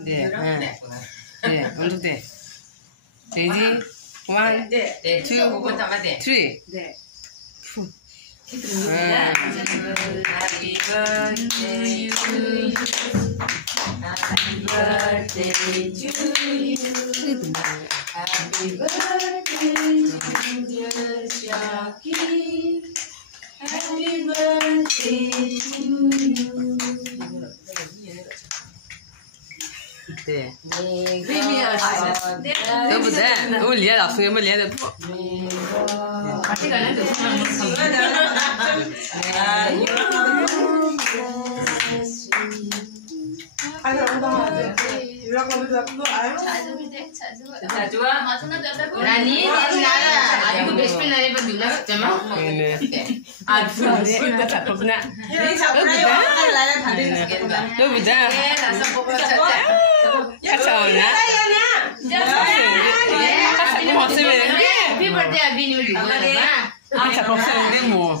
네, 네, 먼저 돼. Ready? 1, 2, 3. 네. Happy birthday to you. Happy birthday to you. Happy birthday to dear Shaki. Happy birthday to you. 네. 네. 여보다 오늘 리아 앞서게 뭐 리아 더. 같이 가는 데 Nani, ayo best friend nari berdua cuma. 네. Ah, dua ni. 다 잡혔나? 여보다. 같이 오나? 같이 먹으면 Happy birthday Abi ni juga. 아, 잡혔는데 뭐.